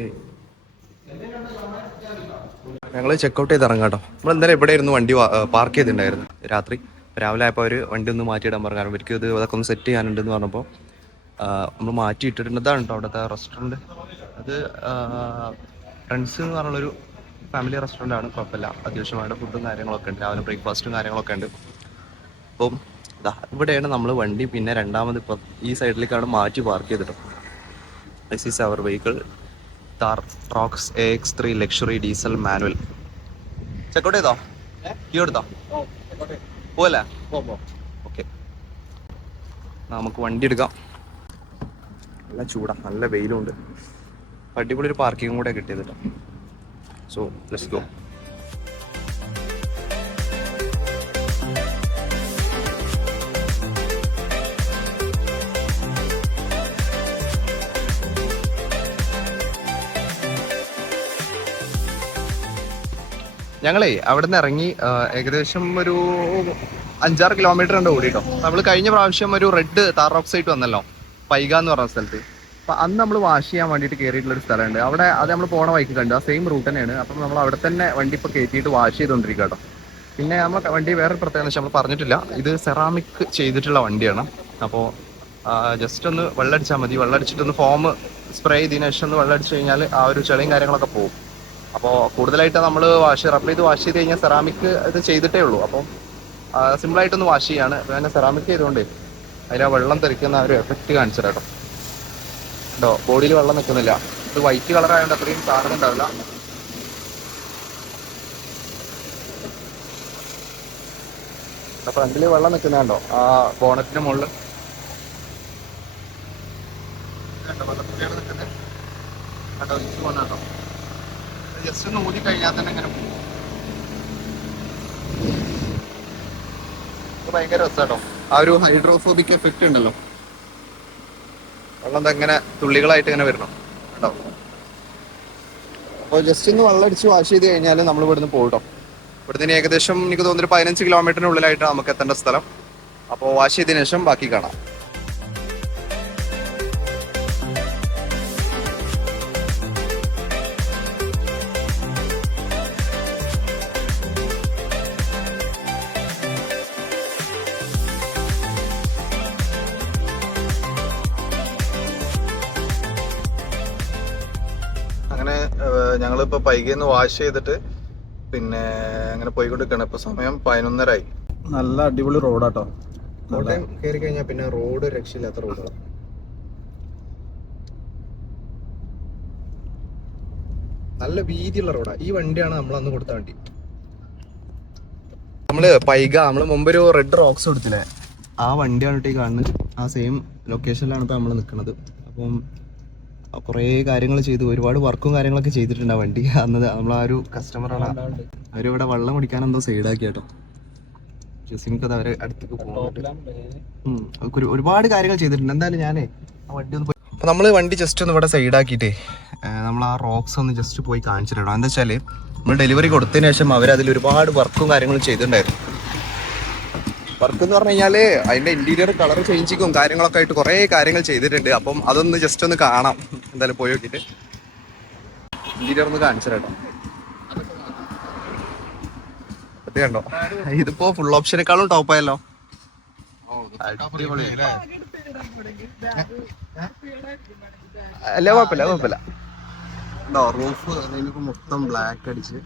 ഞങ്ങൾ ചെക്കൗട്ട് ചെയ്ത് ഇറങ്ങാം കേട്ടോ. നമ്മൾ എന്തായാലും ഇവിടെ ഇരുന്ന് വണ്ടി പാർക്ക് ചെയ്തിട്ടുണ്ടായിരുന്നു രാത്രി. രാവിലെ ആയപ്പോൾ അവർ വണ്ടി ഒന്ന് മാറ്റിയിടാൻ പറഞ്ഞു, കാരണം ഇവർക്ക് ഇതൊക്കെ ഒന്ന് സെറ്റ് ചെയ്യാനുണ്ടെന്ന് പറഞ്ഞപ്പോൾ നമ്മൾ മാറ്റി ഇട്ടിട്ടുണ്ട്. ഇതാണ് കേട്ടോ അവിടുത്തെ റെസ്റ്റോറൻറ്റ്. അത് ഫ്രണ്ട്സ് എന്ന് പറഞ്ഞുള്ളൊരു ഫാമിലി റെസ്റ്റോറൻ്റ് ആണ്. കുഴപ്പമില്ല, അത്യാവശ്യമായിട്ട് ഫുഡും കാര്യങ്ങളൊക്കെ ഉണ്ട്, രാവിലെ ബ്രേക്ക്ഫാസ്റ്റും കാര്യങ്ങളൊക്കെ ഉണ്ട്. അപ്പം ഇവിടെയാണ് നമ്മൾ വണ്ടി പിന്നെ രണ്ടാമത് ഇപ്പം ഈ സൈഡിലേക്കാണ് മാറ്റി പാർക്ക് ചെയ്തിട്ടോ. This is our vehicle, Thar Roxx AX3 luxury diesel manual. Checkout ചെയ്തോ? കീ എടുത്തോ? പോവല്ലേ? ഓക്കെ, നമുക്ക് വണ്ടി എടുക്കാം. നല്ല ചൂടാ, നല്ല വെയിലും ഉണ്ട്. അടിപൊളി ഒരു പാർക്കിംഗ് കൂടെ കിട്ടിയത് കേട്ടോ. So let's go. ഞങ്ങളേ അവിടെ നിന്ന് ഇറങ്ങി ഏകദേശം ഒരു 5-6 കിലോമീറ്റർ ഉണ്ട് ഓടിട്ടോ. നമ്മൾ കഴിഞ്ഞ പ്രാവശ്യം ഒരു റെഡ് താർ ഓക്സൈഡ് വന്നല്ലോ, പൈക എന്ന് പറഞ്ഞ സ്ഥലത്ത്. അപ്പം അന്ന് നമ്മൾ വാഷ് ചെയ്യാൻ വേണ്ടിയിട്ട് കയറിയിട്ടുള്ളൊരു സ്ഥലമുണ്ട് അവിടെ. അത് നമ്മൾ പോണ വഴിക്ക് കണ്ടു, ആ സെയിം റൂട്ട് തന്നെയാണ്. അപ്പം നമ്മൾ അവിടെ തന്നെ വണ്ടി ഇപ്പോൾ കയറ്റിയിട്ട് വാഷ് ചെയ്തുകൊണ്ടിരിക്കുക കേട്ടോ. പിന്നെ നമ്മൾ വണ്ടി വേറെ പ്രത്യേകത വെച്ചാൽ നമ്മൾ പറഞ്ഞിട്ടില്ല, ഇത് സെറാമിക് ചെയ്തിട്ടുള്ള വണ്ടിയാണ്. അപ്പോൾ ജസ്റ്റ് ഒന്ന് വെള്ളമടിച്ചാൽ മതി. വെള്ളമടിച്ചിട്ടൊന്ന് ഫോം സ്പ്രേ ചെയ്തതിനു ശേഷം ഒന്ന് വെള്ളമടിച്ച് കഴിഞ്ഞാൽ ആ ഒരു ചെളിയും കാര്യങ്ങളൊക്കെ പോകും. അപ്പോൾ കൂടുതലായിട്ട് നമ്മൾ റബ്ബർ ചെയ്ത് വാഷ് ചെയ്ത് കഴിഞ്ഞാൽ സെറാമിക് ഇത് ചെയ്തിട്ടേ ഉള്ളൂ. അപ്പോൾ സിമ്പിളായിട്ടൊന്ന് വാഷ് ചെയ്യാണ്. പിന്നെ സെറാമിക് ചെയ്തുകൊണ്ട് അതിൽ ആ വെള്ളം തെറിക്കുന്ന ഒരു എഫക്റ്റ് കാണിച്ചു കേട്ടോ. കേട്ടോ, ബോഡിയിൽ വെള്ളം നിൽക്കുന്നില്ല. ഇത് വൈറ്റ് കളർ ആയതുകൊണ്ട് അത്രയും സാധനം ഉണ്ടാവില്ല. ഫ്രണ്ടിൽ വെള്ളം നിൽക്കുന്നുണ്ടോ ആ ബോണറ്റിന്റെ മുകളിൽ? വെള്ളത്തിലാണ് നിൽക്കുന്നത് കേട്ടോ. ജസ്റ്റ് ഒന്ന് ഊതി കഴിഞ്ഞാൽ തന്നെ ഇങ്ങനെ പോകും. ഭയങ്കര രസമാട്ടോ. ആ ഒരു ഹൈഡ്രോഫോബിക് എഫക്റ്റ് ഉണ്ടല്ലോ, വെള്ളം ഇങ്ങനെ തുള്ളികളായിട്ട് ഇങ്ങനെ വരണം കേട്ടോ. അപ്പോൾ ജസ്റ്റ് ഒന്ന് വെള്ളം അടിച്ച് വാഷ് ചെയ്ത് കഴിഞ്ഞാൽ നമ്മൾ ഇവിടുന്ന് പോകട്ടോ. ഇവിടുന്ന് ഏകദേശം എനിക്ക് തോന്നുന്നു 15 കിലോമീറ്ററിനുള്ളിലായിട്ട് നമുക്ക് എത്തേണ്ട സ്ഥലം. അപ്പോൾ വാഷ് ചെയ്തതിനു ശേഷം ബാക്കി കാണാം. അങ്ങനെ ഞങ്ങളിപ്പോൾ പൈകന്ന് വാഷ് ചെയ്തിട്ട് പിന്നെ അങ്ങനെ പോയിക്കൊണ്ടിരിക്കുകയാണ്. ഇപ്പോൾ സമയം 11:30 ആയി. നല്ല അടിപൊളി റോഡാട്ടോ. കോട്ടയം കയറി കഴിഞ്ഞാൽ പിന്നെ റോഡ് രക്ഷയില്ലാത്ത റോഡുകളാണ്. നല്ല വീതിയുള്ള റോഡാണ്. ഈ വണ്ടിയാണ് നമ്മൾ അന്ന് കൊടുത്ത വണ്ടി. നമ്മള് നമ്മള് മുമ്പൊരു റെഡ് റോക്സ് കൊടുത്തില്ലേ, ആ വണ്ടിയാണ് ഈ കാണുന്നത്. ആ സെയിം ലൊക്കേഷനിലാണ് ഇപ്പൊ നമ്മൾ നിൽക്കുന്നത്. അപ്പം കുറേ കാര്യങ്ങൾ ചെയ്തു, ഒരുപാട് വർക്കും കാര്യങ്ങളൊക്കെ ചെയ്തിട്ടുണ്ട് ആ വണ്ടി. അന്ന് നമ്മളാ ഒരു കസ്റ്റമറാണ്, അവരിവിടെ വെള്ളം കുടിക്കാൻ എന്തോ സൈഡാക്കി കേട്ടോ. ജസിൻക്ക് അവരെ അടുത്തേക്ക് പോകുന്നുണ്ട്. ഒരുപാട് കാര്യങ്ങൾ ചെയ്തിട്ടുണ്ട്. എന്തായാലും ഞാനേ ആ വണ്ടി ഒന്ന് അപ്പൊ നമ്മള് വണ്ടി ജസ്റ്റ് ഒന്ന് ഇവിടെ സൈഡാക്കിയിട്ടേ നമ്മൾ ആ റോക്സ് ഒന്ന് ജസ്റ്റ് പോയി കാണിച്ചിട്ടോ. എന്താ വെച്ചാല് നമ്മൾ ഡെലിവറി കൊടുത്തതിന് ശേഷം അവരതിൽ ഒരുപാട് വർക്കും കാര്യങ്ങളും ചെയ്തിട്ടുണ്ടായിരുന്നു. വർക്ക് എന്ന് പറഞ്ഞു കഴിഞ്ഞാല് അതിന്റെ ഇന്റീരിയർ കളർ ചേഞ്ചിങ്ങും കാര്യങ്ങളൊക്കെ ആയിട്ട് കുറെ കാര്യങ്ങൾ ചെയ്തിട്ടുണ്ട്. അപ്പം അതൊന്ന് ജസ്റ്റ് ഒന്ന് കാണാം. എന്തായാലും പോയി നോക്കിയിട്ട് ഇന്റീരിയർ ഒന്ന് കാണിച്ചു കേട്ടോ. അത് കണ്ടോ, ഇതിപ്പോ ഫുൾ ഓപ്ഷനേക്കാളും ടോപ്പായല്ലോ. അല്ല കുഴപ്പമില്ല. റൂഫ് മൊത്തം ബ്ലാക്ക് അടിച്ച്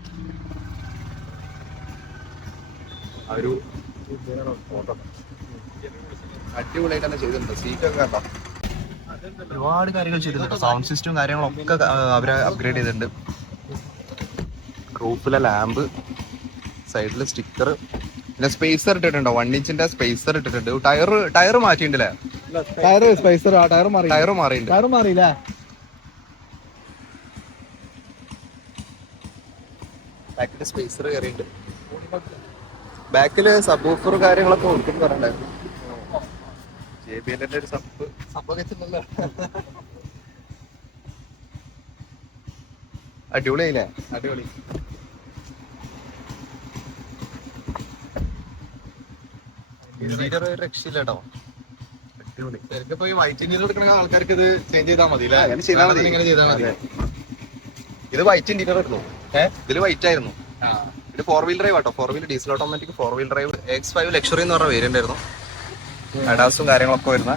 ഒരു അടിപൊളിയായിട്ട് തന്നെ ചെയ്തിട്ടുണ്ട്. സീറ്റൊക്കെ കണ്ടോ, ഒരുപാട് കാര്യങ്ങൾ ചെയ്തിട്ടുണ്ട്. സൗണ്ട് സിസ്റ്റം കാര്യങ്ങളൊക്കെ അവര് അപ്ഗ്രേഡ് ചെയ്തിട്ടുണ്ട്. റൂഫിലെ ലാമ്പ്, സൈഡില് സ്റ്റിക്കർ, പിന്നെ സ്പേസർ ഇട്ടിട്ടുണ്ടോ, 1 ഇഞ്ചിന്റെ സ്പേസർ ഇട്ടിട്ടുണ്ട്. ടയർ മാറ്റിയിട്ടുണ്ടല്ലേ? ടയർ മാറിയില്ല. ബാക്കില് സ്പേസർ കയറിയിട്ടുണ്ട്. ബാക്കില് സബ് വൂഫർ കാര്യങ്ങളൊക്കെ കൊടുക്കും പറഞ്ഞിട്ടുണ്ടായിരുന്നു. JBL ഒരു സബ് വെച്ചിട്ടുണ്ടല്ലോ. അടിപൊളിയായില്ലേ? അടിപൊളി. രക്ഷയില്ല കേട്ടോ, അടിപൊളി. ഇപ്പൊ ഈ വൈറ്റ് ഇന്റീരിയർ എടുക്കുന്ന ആൾക്കാർക്ക് ഇത് ചേഞ്ച് ചെയ്താൽ മതി. അങ്ങനെ ചെയ്താൽ മതി. ഇങ്ങനെ ചെയ്താൽ മതി. ഇത് വൈറ്റ് ഇന്റീരിയർ ആയിരുന്നു. ഇതില് വൈറ്റ് ആയിരുന്നു. ഇത് 4 വീൽ ഡ്രൈവ് ആട്ടോ. 4 wheel diesel automatic 4 wheel drive. X5 luxury എന്ന് പറഞ്ഞ വേരിയന്റ് ആയിരുന്നു. അഡാസും കാര്യങ്ങളൊക്കെ വരുന്ന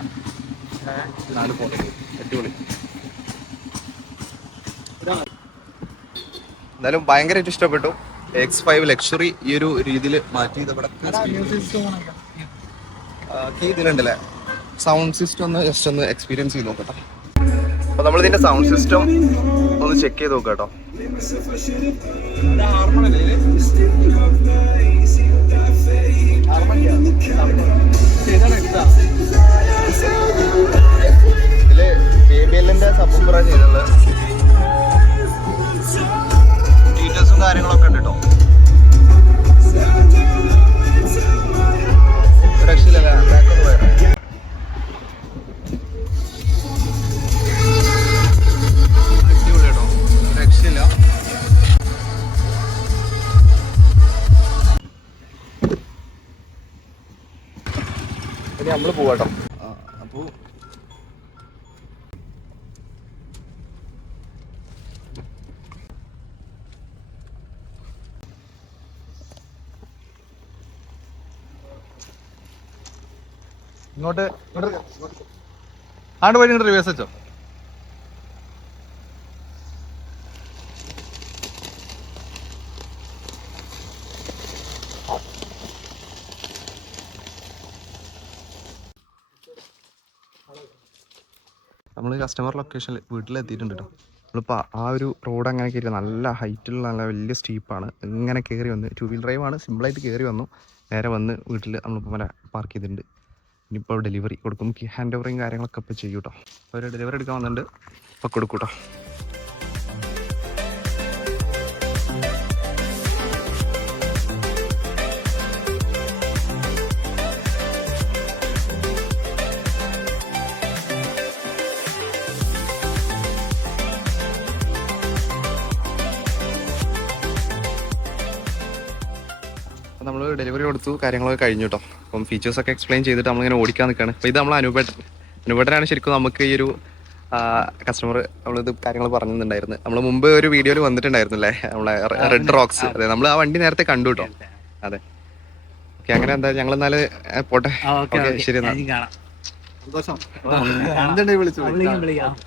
4 പോയിന്റ്. അടിപൊളി. എന്തായാലും ഭയങ്കരമായിട്ട് ഇഷ്ടപ്പെട്ടു. X5 ലക്ഷറി ഈ ഒരു രീതിയിൽ മാറ്റി. ഇവിടെ ഇതിലുണ്ടല്ലേ സൗണ്ട് സിസ്റ്റം ഒന്ന് ജസ്റ്റ് ഒന്ന് എക്സ്പീരിയൻസ് ചെയ്ത് നോക്കട്ടെ. അപ്പൊ നമ്മൾ ഇതിന്റെ സൗണ്ട് സിസ്റ്റം ഒന്ന് ചെക്ക് ചെയ്ത് നോക്കാം കേട്ടോ. ഇതില് JBLന്റെ സബ്വൂഫറാ ചെയ്തിട്ടുള്ളത്. ഡീറ്റെയിൽസും കാര്യങ്ങളൊക്കെ ഉണ്ട് കേട്ടോ. രക്ഷയില്ല. ബാക്കൊന്ന് പോയാ അടിപൊളി കേട്ടോ, രക്ഷയില്ല. ഇനി നമ്മള് പോവാട്ടോ. അപ്പോ ഇങ്ങോട്ട് ആണ്ട് പോയി ഇങ്ങോട്ട് റിവേഴ്സ് വെച്ചോ. നമ്മൾ കസ്റ്റമർ ലൊക്കേഷനിൽ വീട്ടിലെത്തിയിട്ടുണ്ട് കേട്ടോ. നമ്മളിപ്പോൾ ആ ഒരു റോഡ് അങ്ങനെ കയറി, നല്ല ഹൈറ്റിലുള്ള നല്ല വലിയ സ്റ്റീപ്പാണ്. ഇങ്ങനെ കയറി വന്ന് 2 വീൽ ഡ്രൈവാണ്, സിമ്പിളായിട്ട് കയറി വന്നു. നേരെ വന്ന് വീട്ടിൽ നമ്മളിപ്പോൾ മല പാർക്ക് ചെയ്തിട്ടുണ്ട്. ഇനിയിപ്പോൾ ഡെലിവറി കൊടുക്കും. ഹാൻഡ് ഓവറിങ് കാര്യങ്ങളൊക്കെ ഇപ്പോൾ ചെയ്യും കേട്ടോ. അവർ ഡെലിവറി എടുക്കാൻ വന്നിട്ടുണ്ട്, ഇപ്പോൾ കൊടുക്കും കേട്ടോ. ഡെലിവറി കൊടുത്തു, കാര്യങ്ങളൊക്കെ കഴിഞ്ഞു കേട്ടോ. അപ്പം ഫീച്ചേഴ്സൊക്കെ എക്സ്പ്ലെയിൻ ചെയ്തിട്ട് നമ്മളിങ്ങനെ ഓടിക്കാൻ നിൽക്കുകയാണ്. അപ്പോൾ ഇത് നമ്മൾ അനുപേട്ടനാണ് ശരിക്കും നമുക്ക് ഈ ഒരു കസ്റ്റമർ നമ്മളിത് കാര്യങ്ങൾ പറഞ്ഞിട്ടുണ്ടായിരുന്നു. നമ്മൾ മുമ്പ് ഒരു വീഡിയോയിൽ വന്നിട്ടുണ്ടായിരുന്നു അല്ലേ, നമ്മളെ റെഡ് റോക്സ്. അതെ, നമ്മൾ ആ വണ്ടി നേരത്തെ കണ്ടു കേട്ടോ. അതെ, ഓക്കെ. അങ്ങനെ എന്താ ഞങ്ങൾ എന്നാല് പോട്ടെ. ഓക്കെ, ശരി എന്നാൽ.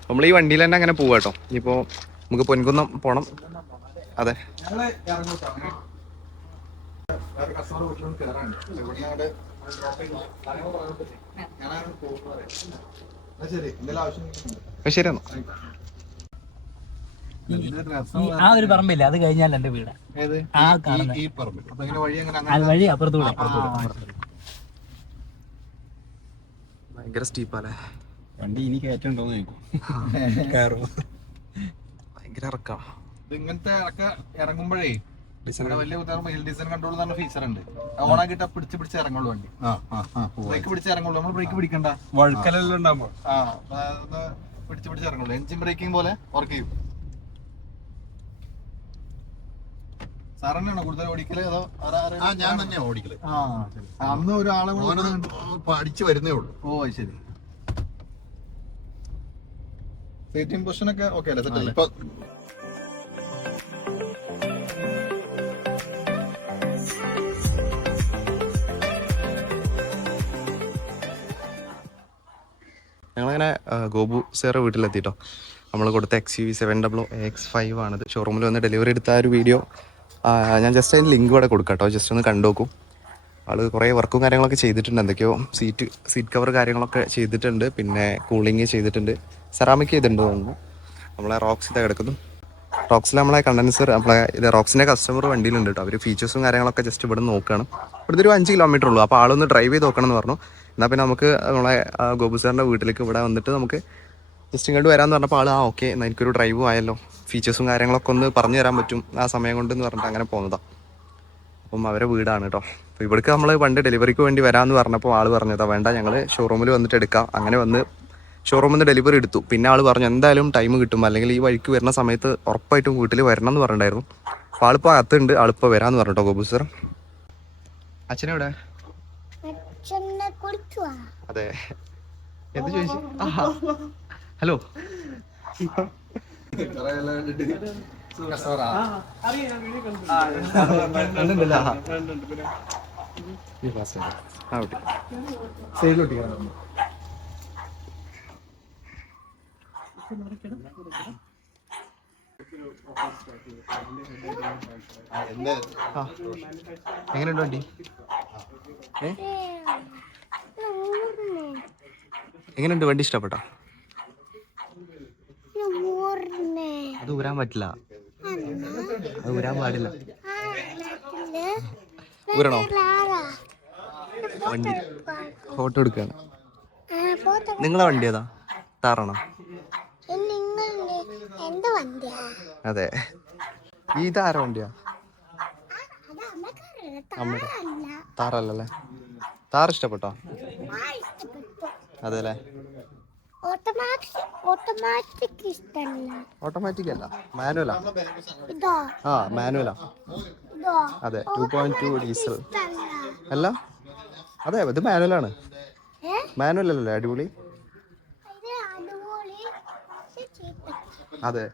നമ്മൾ ഈ വണ്ടിയിൽ തന്നെ അങ്ങനെ പോവാ കേട്ടോ. ഇനിയിപ്പോൾ നമുക്ക് പൊൻകുന്നം പോകണം. അതെ, ശരി എന്നാ. ആ ഒരു പറമ്പില്ല, അത് കഴിഞ്ഞാൽ എന്റെ വീട്. ആ കാണുന്ന വഴി അപ്പുറത്തൂടെ. ഭയങ്കര സ്റ്റീപ്പല്ലേ വണ്ടി. ഇനി കയറ്റുണ്ടോന്ന് ഭയങ്കര ഇറക്കാം. ഇങ്ങനത്തെ ഇറങ്ങുമ്പോഴേ വലിയ ഉദാഹരണം ഹിൽ ഡിസൈൻ കൺട്രോൾ എന്ന് ഫീച്ചർ ഉണ്ട്. ഓണാക്കിട്ട് പിടിച്ച് ഇറങ്ങുള്ളൂ വണ്ടി. ബ്രേക്ക് പിടിച്ച് ഇറങ്ങുള്ളൂ. നമ്മൾ ബ്രേക്ക് പിടിക്കണ്ട, വഴുക്കലെല്ലാം ഉണ്ടാകുമ്പോൾ പിടിച്ച് ഇറങ്ങുള്ളൂ. എഞ്ചിൻ ബ്രേക്കിംഗ് പോലെ വർക്ക് ചെയ്യും. സാറന്നെയാണോ കൂടുതൽ ഓടിക്കല് അതോ? ഞാൻ തന്നെ ഓടിക്കല്. അന്ന് ഒരാളെ പഠിച്ചു വരുന്നേ ഉള്ളൂ. ഓ ശരി. സീറ്റിംഗ് പൊസിഷൻ ഒക്കെ ഓക്കെ അല്ലേ? സെറ്റ് അല്ലേ? ഞങ്ങളങ്ങനെ ഗോപു സാറ് വീട്ടിലെത്തിട്ടോ. നമ്മൾ കൊടുത്ത XUV 700X5 ആണിത്. ഷോറൂമിൽ വന്ന് ഡെലിവറി എടുത്ത ആ ഒരു വീഡിയോ ഞാൻ ജസ്റ്റ് അതിന് ലിങ്ക് ഇവിടെ കൊടുക്കാം കേട്ടോ. ജസ്റ്റ് ഒന്ന് കണ്ടു നോക്കും. ആൾ കുറേ വർക്കും കാര്യങ്ങളൊക്കെ ചെയ്തിട്ടുണ്ട്. എന്തൊക്കെയോ സീറ്റ് കവർ കാര്യങ്ങളൊക്കെ ചെയ്തിട്ടുണ്ട്. പിന്നെ കൂളിങ് ചെയ്തിട്ടുണ്ട്. സെറാമിക് ചെയ്തിട്ടുണ്ട് തോന്നുന്നു. നമ്മളെ റോക്സ് ഇതാ കിടക്കുന്നു. റോക്സിൽ നമ്മളെ കണ്ടൻസർ ഇത് റോക്സിൻ്റെ കസ്റ്റമർ വണ്ടിയിലുണ്ട് കേട്ടോ. അവർ ഫീച്ചേഴ്സും കാര്യങ്ങളൊക്കെ ജസ്റ്റ് ഇവിടെ നോക്കുകയാണ്. ഇവിടുത്തെ ഒരു 5 കിലോമീറ്റർ ഉള്ളൂ. അപ്പോൾ ആളൊന്ന് ഡ്രൈവ് ചെയ്ത് നോക്കണം എന്ന് പറഞ്ഞു. എന്നാൽ പിന്നെ നമുക്ക് നമ്മളെ ഗോപു സാറിൻ്റെ വീട്ടിലേക്ക് ഇവിടെ വന്നിട്ട് നമുക്ക് ജസ്റ്റ് ഇങ്ങോട്ട് വരാമെന്ന് പറഞ്ഞപ്പോൾ ആൾ ഓക്കെ എന്നാൽ എനിക്കൊരു ഡ്രൈവും ആയല്ലോ, ഫീച്ചേഴ്സും കാര്യങ്ങളൊക്കെ ഒന്ന് പറഞ്ഞു തരാൻ പറ്റും ആ സമയം കൊണ്ട് എന്ന് പറഞ്ഞിട്ട് അങ്ങനെ പോകുന്നതാണ്. അപ്പം അവരെ വീടാണ് കേട്ടോ. അപ്പോൾ ഇവിടേക്ക് നമ്മൾ പണ്ട് ഡെലിവറിക്ക് വേണ്ടി വരാമെന്ന് പറഞ്ഞപ്പോൾ ആൾ പറഞ്ഞതാ വേണ്ട, ഞങ്ങൾ ഷോറൂമിൽ വന്നിട്ട് എടുക്കാം. അങ്ങനെ വന്ന് ഷോറൂമിൽ നിന്ന് ഡെലിവറി എടുത്തു. പിന്നെ ആൾ പറഞ്ഞു എന്തായാലും ടൈം കിട്ടും, അല്ലെങ്കിൽ ഈ വഴിക്ക് വരുന്ന സമയത്ത് ഉറപ്പായിട്ടും വീട്ടിൽ വരണം എന്ന് പറഞ്ഞിട്ടുണ്ടായിരുന്നു. അപ്പോൾ ആളിപ്പോൾ അകത്തുണ്ട്, ആളിപ്പോൾ വരാമെന്ന് പറഞ്ഞിട്ടോ ഗോപു സാർ. അച്ഛനെവിടെ? അതെ, എന്ത് ചോദിച്ചു? ഹലോ, എങ്ങനെയുണ്ട് വണ്ടി? എങ്ങനെയുണ്ട് വണ്ടി? ഇഷ്ടപ്പെട്ടോ? അത് ഊരാൻ പറ്റില്ല, അത് ഊരാൻ പാടില്ല. ഊരണോ? വണ്ടി ഫോട്ടോ എടുക്കുകയാണ്. നിങ്ങളെ വണ്ടി ഏതാ? താറാണോ? അതെ. ഇതാരാ വണ്ടിയാ? അമ്മയുടെ. താറല്ലേ? താർ ഇഷ്ടപ്പെട്ടോ? അതെ അല്ലേ? ഓട്ടോമാറ്റിക് അല്ല, മാനുവലാ. മാനുവലാ. അതെ, 2.2 ഡീസൽ അല്ല. അതെ, ഇത് മാനുവലാണ്. മാനുവൽ അല്ലേ? അടിപൊളി. അതെ,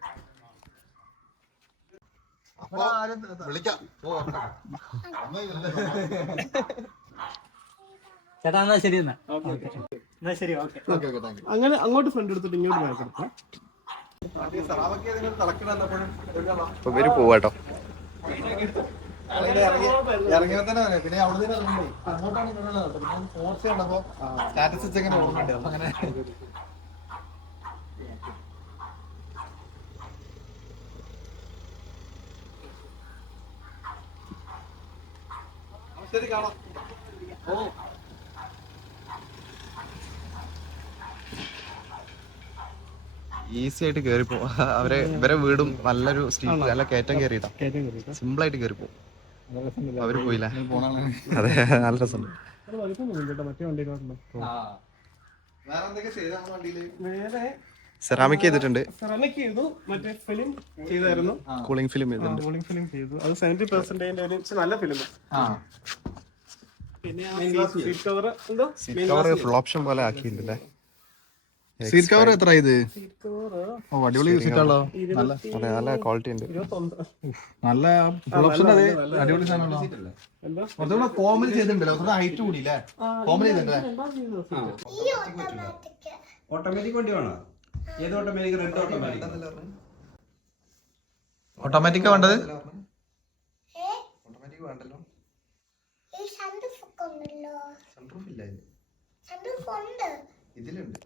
ചേട്ടാ എന്നാ ശരി. എന്നാ ശരി, ഓക്കെ. അങ്ങനെ അങ്ങോട്ട് ഫ്രണ്ട് എടുത്തിട്ട് ഇങ്ങോട്ട് ബാക്ക് എടുക്കാം. അപ്പൊ ഇവര് പോവാട്ടോ. ഇറങ്ങിയ തന്നെ പിന്നെ അവിടെ അങ്ങോട്ടാണ് ഫോർസ് കണ്ടപ്പോ സ്റ്റാറ്റസ് വെച്ചെങ്ങനെ ഓർമ്മയുണ്ട്. അപ്പൊ അങ്ങനെ ശരി, കാണാം. ഈസി ആയിട്ട് കയറി പോകും. ഇവരെ വീടും നല്ലൊരു സ്റ്റീപ്പ്, നല്ല കയറ്റം കയറിയിട്ടാ, സിമ്പിൾ ആയിട്ട് കയറി പോകും. അവര് പോയില്ല. അതെ, നല്ല രസമുണ്ട്. മറ്റേ വണ്ടിയിലോട്ടുണ്ടോ? വേറെ എന്തൊക്കെ ചെയ്താ വണ്ടിയില്? വേറെ സെറാമിക് ചെയ്തിട്ടുണ്ട്, സെറാമിക് ചെയ്തു, മറ്റേ ഫിലിം ചെയ്തായിരുന്നു, കൂളിംഗ് ഫിലിം ചെയ്തിട്ടുണ്ട്. കൂളിംഗ് ഫിലിം ചെയ്തു. അത് 70% ഒരു നല്ല ഫിലിം. പിന്നെ സീറ്റ് കവർ എന്തോ സീറ്റ് കവർ ഫുൾ ഓപ്ഷൻ പോലെ ആക്കിയിട്ടുണ്ടല്ലേ. സീറ്റ് കവർ എത്ര ഇത്? സീറ്റ് കവർ ഓ അടിപൊളി സീറ്റാണല്ലോ. നല്ല അതെ, നല്ല ക്വാളിറ്റി ഉണ്ട്. 29. നല്ല ഫുൾ ഓപ്ഷൻ അതെ, അടിപൊളി സാധനമാണല്ലോ. എന്താ കുറച്ചുകൂടെ കോമൽ ചെയ്തിട്ടുണ്ടല്ലോ, കുറച്ചുകൂടെ ഹൈറ്റ് കൂടിയില്ലേ? കോമൽ ചെയ്തിട്ടല്ലേ? ഓട്ടോമാറ്റിക് വണ്ടി വേണോ? ഏത് ഓട്ടോമാറ്റിക്? Red automatic. ഓട്ടോമാറ്റിക്കാ വേണ്ടത്? ഓട്ടോമാറ്റിക് വേണ്ടല്ലോ. ഇതിലുണ്ട്.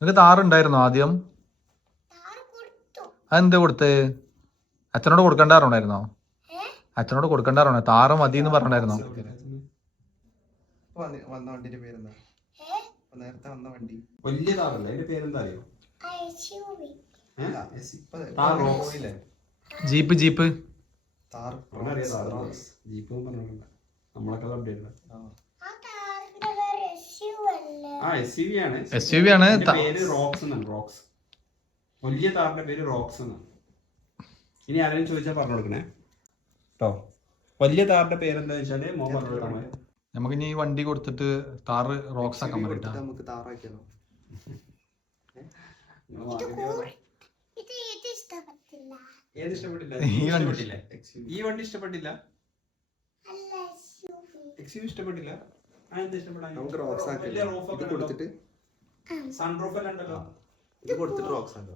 നിനക്ക് താറുണ്ടായിരുന്നോ ആദ്യം? അതെന്താ കൊടുത്ത്? അച്ഛനോട് കൊടുക്കണ്ടാറുണ്ടായിരുന്നോ? അച്ഛനോട് കൊടുക്കണ്ടാറുണ്ടോ? താറ് മതി എന്ന് പറഞ്ഞിട്ടുണ്ടായിരുന്നോ? വന്ന വണ്ടിന്റെ പേരെന്താ? നേരത്തെ വന്ന വണ്ടി വലിയ താറല്ല, അതിന്റെ പേരെന്താ അറിയോ? ജീപ്പ് ജീപ്പ് ജീപ്പ് പറഞ്ഞിട്ടുണ്ട്. നമ്മളൊക്കെ അപ്ഡേറ്റ്. SUV ആണ്. SUV ആണ്. പേര് റോക്സ് എന്നാണ്. റോക്സ്. വലിയ താറിന്റെ പേര് റോക്സ് എന്നാണ്. ഇനി ആരെങ്കിലും ചോദിച്ചാൽ പറഞ്ഞു കൊടുക്കണേ കേട്ടോ. വലിയ താറിന്റെ പേരെന്താ വെച്ചാല് മോൻ പറഞ്ഞു കൊടുക്കണേ. നമുക്ക് ഇനി ഈ വണ്ടി കൊടുത്തിട്ട് താറ് റോക്സ് ആക്കാൻ പറ്റില്ല. നമുക്ക് താറാക്കിയാലോ? ഏത് ഇഷ്ടപ്പെട്ടില്ല? ഈ വണ്ടി ഇഷ്ടപ്പെട്ടില്ല. XUV ഇഷ്ടപ്പെട്ടില്ല. നമുക്ക് റോക്സ് ആക്കാം. ഇത് കൊടുത്തിട്ട് സൺറൂഫ് എല്ലാം ഉണ്ടല്ലോ. ഇത് കൊടുത്തിട്ട് റോക്സ് ആക്കാം.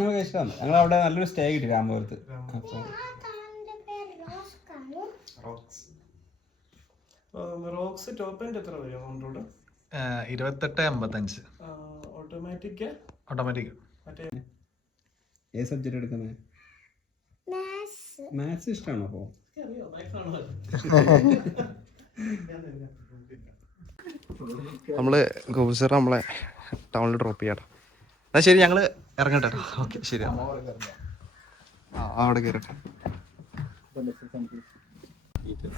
ഞങ്ങൾക്ക് ഇഷ്ടമാണ്. ഞങ്ങൾ അവിടെ നല്ലൊരു സ്റ്റേ കിട്ടി രാമപുരത്ത്. റോക്സ് ടോപ്പ് എൻഡ് എത്ര വരും ഓൺ റോഡ്? 2885. ഓട്ടോമാറ്റിക്. ഓട്ടോമാറ്റിക്. മറ്റേ ഏത് സബ്ജക്ട് എടുക്കുന്നത്? മാത്സ് ഇഷ്ടമാണോ? അപ്പോ നമ്മള് ഗോപുസർ നമ്മളെ ടൗണിൽ ഡ്രോപ്പ് ചെയ്യാട്ടോ. എന്നാ ശരി, ഞങ്ങള് ഇറങ്ങട്ടെ. ഓക്കെ ശരി. അവിടെ കയറട്ടെ.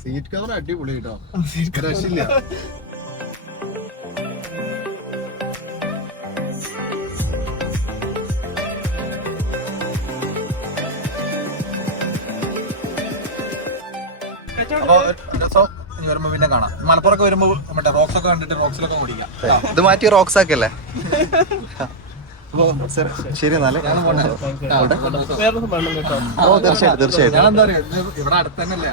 സീറ്റ് കവർ അടിപൊളി കേട്ടോ, രക്ഷയില്ല. വരുമ്പോ പിന്നെ കാണാം. മലപ്പുറമൊക്കെ വരുമ്പോ മറ്റേ റോക്സ് ഒക്കെ കണ്ടിട്ട് റോക്സിലൊക്കെ ഓടിക്കാം. ഇത് മാറ്റി റോക്സ് ആക്കല്ലേ? ശരി എന്നാലേ. തീർച്ചയായിട്ടും തീർച്ചയായിട്ടും. ഞാനെന്താ പറയാ, ഇവിടെ അടുത്ത് തന്നെയല്ലേ.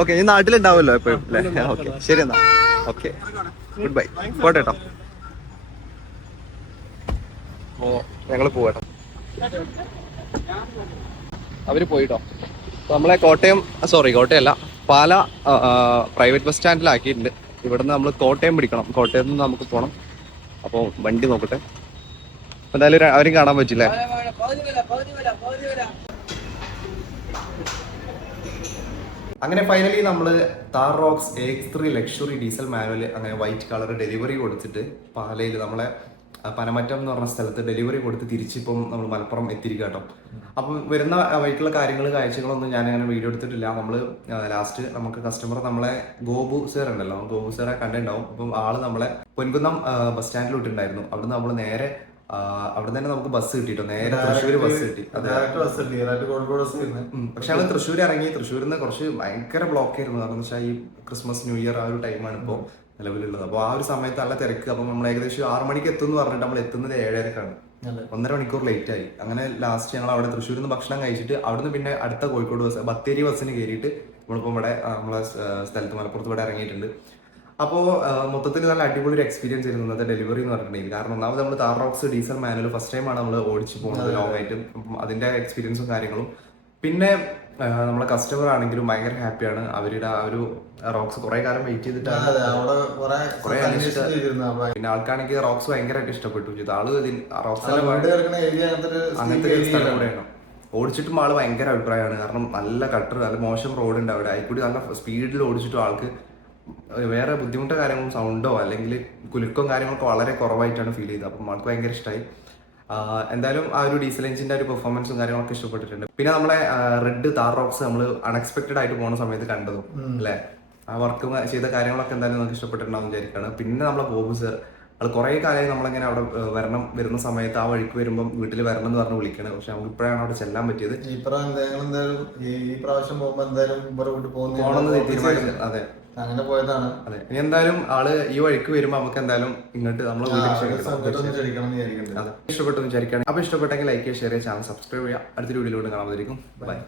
ഓക്കെ, ഈ നാട്ടിലുണ്ടാവുമല്ലോ എപ്പോഴും അല്ലേ? ഓക്കെ ശരി എന്നാ. Okay good bye. പോട്ടെ കേട്ടോ. ഞങ്ങള് പോവാട്ടോ. അവര് പോയിട്ടോ. നമ്മളെ കോട്ടയമല്ല, പാല പ്രൈവറ്റ് ബസ് സ്റ്റാൻഡിലാക്കിയിട്ടുണ്ട്. ഇവിടുന്ന് നമ്മൾ കോട്ടയം പിടിക്കണം. കോട്ടയത്ത് നിന്ന് നമുക്ക് പോകണം. അപ്പോൾ വണ്ടി നോക്കട്ടെ. എന്തായാലും അവരും കാണാൻ പറ്റില്ലേ? അങ്ങനെ ഫൈനലി നമ്മൾ Thar Roxx AX3 luxury diesel manual അങ്ങനെ വൈറ്റ് കളർ ഡെലിവറി കൊടുത്തിട്ട് പാലയിൽ നമ്മളെ പനമറ്റം എന്ന് പറഞ്ഞ സ്ഥലത്ത് ഡെലിവറി കൊടുത്ത് തിരിച്ചിപ്പം നമ്മൾ മലപ്പുറം എത്തിയിരിക്കുക കേട്ടോ. അപ്പം വരുന്ന വഴിക്കുള്ള കാഴ്ചകളൊന്നും ഞാൻ അങ്ങനെ വീഡിയോ എടുത്തിട്ടില്ല. നമ്മൾ ലാസ്റ്റ് നമുക്ക് കസ്റ്റമർ നമ്മളെ ഗോപു സാർ ഉണ്ടല്ലോ, ഗോപു സാറെ കണ്ടിട്ടുണ്ടാവും. അപ്പം ആള് നമ്മളെ പൊൻകുന്നം ബസ് സ്റ്റാൻഡിൽ വിട്ടിട്ടുണ്ടായിരുന്നു. അവിടുന്ന് നമ്മൾ നേരെ അവിടെ തന്നെ നമുക്ക് ബസ് കിട്ടിട്ടോ, നേരെ തൃശ്ശൂർ ബസ് കിട്ടി. പക്ഷെ ഞങ്ങൾ തൃശ്ശൂർ ഇറങ്ങി. തൃശ്ശൂരിൽ നിന്ന് കുറച്ച് ഭയങ്കര ബ്ലോക്ക് ആയിരുന്നു. കാരണം വെച്ചാൽ ഈ ക്രിസ്മസ് ന്യൂ ഇയർ ആ ഒരു ടൈമാണ് ഇപ്പോൾ നിലവിലുള്ളത്. അപ്പോൾ ആ ഒരു സമയത്ത് നല്ല തിരക്ക്. അപ്പം നമ്മൾ ഏകദേശം 6 മണിക്ക് എത്തും എന്ന് പറഞ്ഞിട്ട് നമ്മൾ എത്തുന്നത് 7:30-ക്കാണ്. 1.5 മണിക്കൂർ ലേറ്റ് ആയി. അങ്ങനെ ലാസ്റ്റ് ഞങ്ങൾ അവിടെ തൃശ്ശൂരിൽ നിന്ന് ഭക്ഷണം കഴിച്ചിട്ട് അവിടുന്ന് പിന്നെ അടുത്ത കോഴിക്കോട് ബസ് ബത്തേരി ബസ്സിന് കയറിയിട്ട് നമ്മളിപ്പോൾ ഇവിടെ നമ്മളെ സ്ഥലത്ത് മലപ്പുറത്ത് ഇവിടെ ഇറങ്ങിയിട്ടുണ്ട്. അപ്പോൾ മൊത്തത്തിൽ നല്ല അടിപൊളി ഒരു എക്സ്പീരിയൻസ് ആയിരുന്നു ഇന്നത്തെ ഡെലിവറി എന്ന് പറഞ്ഞിട്ടുണ്ടെങ്കിൽ. കാരണം ഒന്നാമത് നമ്മൾ Thar Roxx diesel manual first ടൈമാണ് നമ്മൾ ഓടിച്ച് പോകുന്നത് ലോങ് ആയിട്ടും. അതിന്റെ എക്സ്പീരിയൻസും കാര്യങ്ങളും. പിന്നെ നമ്മളെ കസ്റ്റമർ ആണെങ്കിലും ഭയങ്കര ഹാപ്പിയാണ്. അവരുടെ ആ ഒരു റോക്സ് കുറെ കാലം വെയിറ്റ് ചെയ്തിട്ടാണ്. പിന്നെ ആൾക്കാണെങ്കിൽ റോക്സ് ഭയങ്കരമായിട്ട് ഇഷ്ടപ്പെട്ടു. ആള് റോക്സ് അങ്ങനത്തെ ഒരു സ്ഥലം കൂടെയാണ്. ഓടിച്ചിട്ടും ആള് ഭയങ്കര അഭിപ്രായമാണ്. കാരണം നല്ല കട്ടർ, നല്ല മോശം റോഡ് ഉണ്ട് അവിടെ. അതിൽക്കൂടി നല്ല സ്പീഡിൽ ഓടിച്ചിട്ടും ആൾക്ക് വേറെ ബുദ്ധിമുട്ടോ കാര്യങ്ങളും സൗണ്ടോ അല്ലെങ്കിൽ കുലുക്കോ കാര്യങ്ങളൊക്കെ വളരെ കുറവായിട്ടാണ് ഫീൽ ചെയ്തത്. അപ്പം ആൾക്ക് ഭയങ്കര ഇഷ്ടമായി. എന്തായാലും ആ ഒരു ഡീസൽ എഞ്ചിന്റെ ഒരു പെർഫോമൻസും കാര്യങ്ങളൊക്കെ ഇഷ്ടപ്പെട്ടിട്ടുണ്ട്. പിന്നെ നമ്മളെ റെഡ് താർ റോക്സ് നമ്മൾ അൺഎക്സ്പെക്ടഡ് ആയിട്ട് പോകുന്ന സമയത്ത് കണ്ടതും അല്ലേ, ആ വർക്ക് ചെയ്ത കാര്യങ്ങളൊക്കെ എന്തായാലും നമുക്ക് ഇഷ്ടപ്പെട്ടിട്ടുണ്ടാവും വിചാരിക്കുകയാണ്. പിന്നെ നമ്മളെ ബോബു സർ, അത് കുറേ കാലമായി നമ്മളിങ്ങനെ അവിടെ വരുന്ന സമയത്ത് ആ വഴിക്ക് വരുമ്പോൾ വീട്ടിൽ വരണം എന്ന് പറഞ്ഞ് വിളിക്കണം. പക്ഷെ നമുക്ക് ഇപ്പോഴാണ് അവിടെ ചെല്ലാൻ പറ്റിയത്. ഈ പ്രാവശ്യം പോകുമ്പോ എന്തായാലും പോകണമെന്ന് തീരുമാനിച്ചത്. അതെ, അങ്ങനെ പോയതാണ്. അതെ, ഇനി എന്തായാലും ആള് ഈ വഴിക്ക് വരുമ്പോ നമുക്ക് എന്തായാലും ഇങ്ങോട്ട് നമ്മളെ വീട്ടിൽ അതെ ഇഷ്ടപ്പെട്ടു വിചാരിക്കുകയാണ്. അപ്പൊ ഇഷ്ടപ്പെട്ടെങ്കിൽ ലൈക്ക് ചെയ്യുക, ഷെയർ ചെയ്യുക, ചാനൽ സബ്സ്ക്രൈബ് ചെയ്യുക. അടുത്തൊരു വീഡിയോയിലൂടെ കാണാൻ. ബൈ.